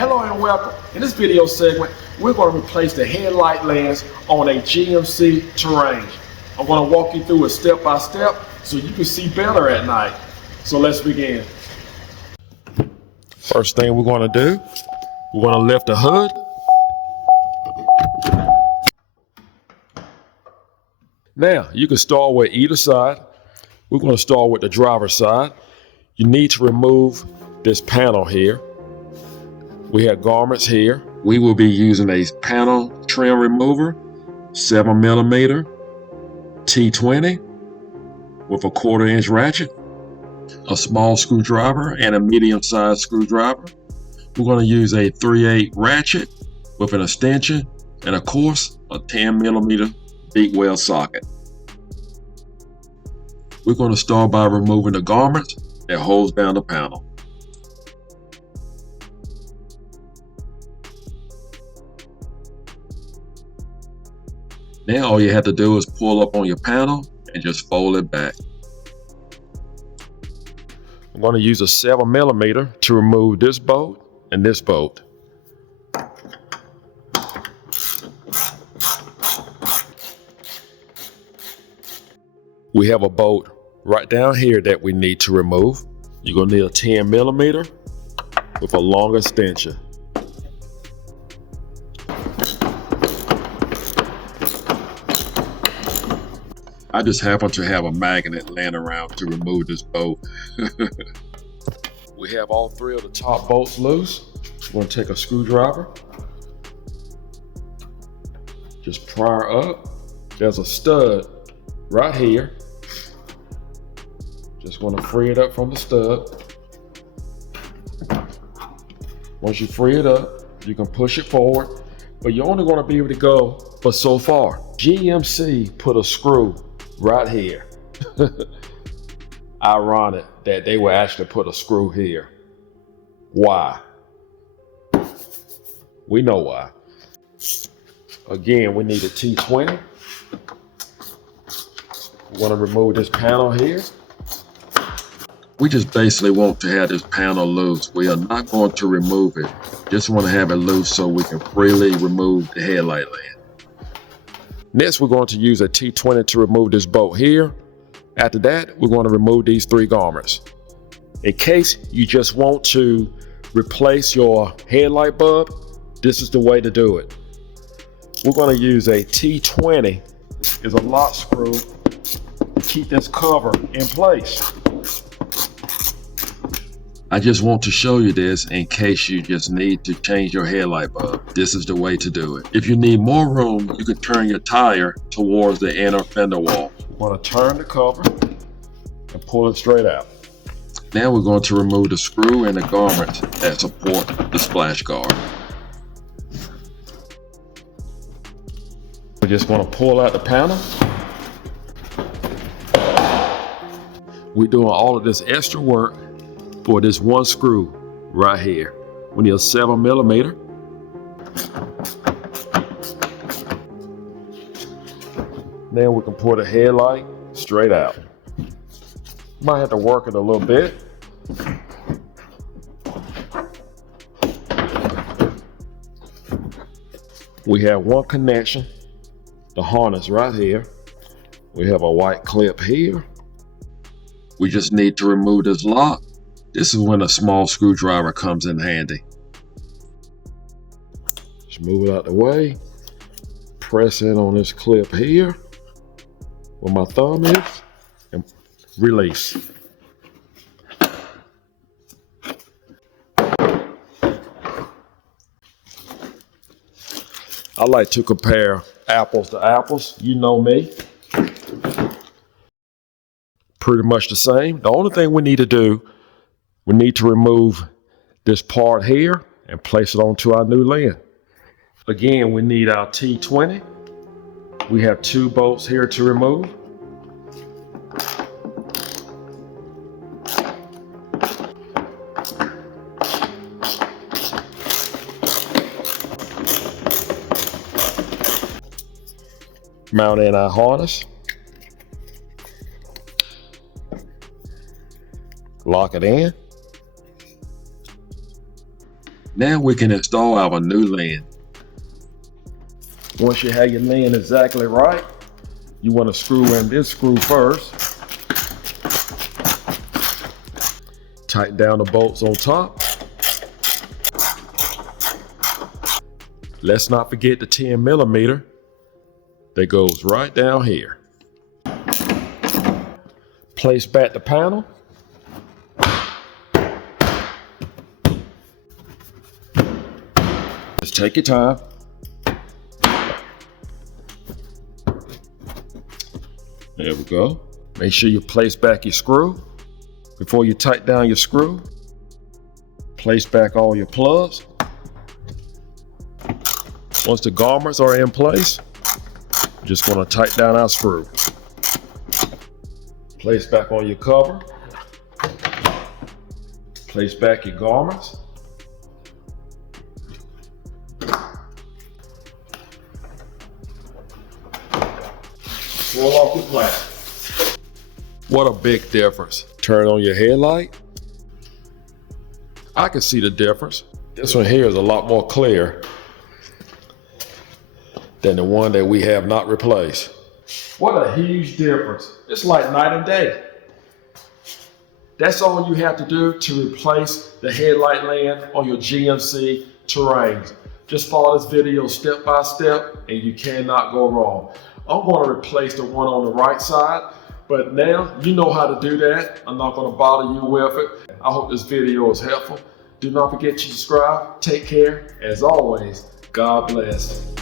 Hello and welcome. In this video segment, we're going to replace the headlight lens on a GMC Terrain. I'm going to walk you through it step by step so you can see better at night. So let's begin. First thing we're going to do, we're going to lift the hood. Now, you can start with either side. We're going to start with the driver's side. You need to remove this panel here. We have garments here. We will be using a panel trim remover, 7mm, T20 with a 1/4-inch ratchet, a small screwdriver and a medium-sized screwdriver. We're going to use a 3/8 ratchet with an extension and of course a 10mm bead weld socket. We're going to start by removing the garment that holds down the panel. Now all you have to do is pull up on your panel and just fold it back. I'm going to use a 7mm to remove this bolt and this bolt. We have a bolt right down here that we need to remove. You're going to need a 10mm with a long extension. I just happen to have a magnet laying around to remove this bolt. We have all three of the top bolts loose. We're going to take a screwdriver. Just pry up. There's a stud right here. Just going to free it up from the stud. Once you free it up, you can push it forward, but you're only going to be able to go for so far. GMC put a screw right here. Ironic that they would actually put a screw here. Why? We know why. Again, we need a T20. We're going to remove this panel here. We just basically want to have this panel loose. We are not going to remove it. Just want to have it loose so we can freely remove the headlight lens. Next, we're going to use a T20 to remove this bolt here. After that, we're going to remove these three garments. In case you just want to replace your headlight bulb, this is the way to do it. We're going to use a T20 is a lock screw to keep this cover in place. I just want to show you this in case you just need to change your headlight bulb. This is the way to do it. If you need more room, you can turn your tire towards the inner fender wall. We're going to turn the cover and pull it straight out. Now we're going to remove the screw and the garment that support the splash guard. We're just going to pull out the panel. We're doing all of this extra work for this one screw right here. We need a 7mm. Then we can pull the headlight straight out. Might have to work it a little bit. We have one connection, the harness right here. We have a white clip here. We just need to remove this lock. This is when a small screwdriver comes in handy. Just move it out the way. Press in on this clip here where my thumb is and release. I like to compare apples to apples. You know me. Pretty much the same. The only thing we need to do, we need to remove this part here and place it onto our new lens. Again, we need our T20. We have two bolts here to remove. Mount in our harness. Lock it in. Now we can install our new lens. Once you have your lens exactly right, you want to screw in this screw first. Tighten down the bolts on top. Let's not forget the 10mm that goes right down here. Place back the panel. Just take your time. There we go. Make sure you place back your screw. Before you tighten down your screw, place back all your plugs. Once the garments are in place, just want to tighten down our screw. Place back on your cover. Place back your garments. Pull off your plastic. What a big difference. Turn on your headlight. I can see the difference. This one here is a lot more clear than the one that we have not replaced. What a huge difference. It's like night and day. That's all you have to do to replace the headlight lens on your GMC Terrains. Just follow this video step by step and you cannot go wrong. I'm going to replace the one on the right side, but now you know how to do that. I'm not going to bother you with it. I hope this video is helpful. Do not forget to subscribe. Take care. As always, God bless.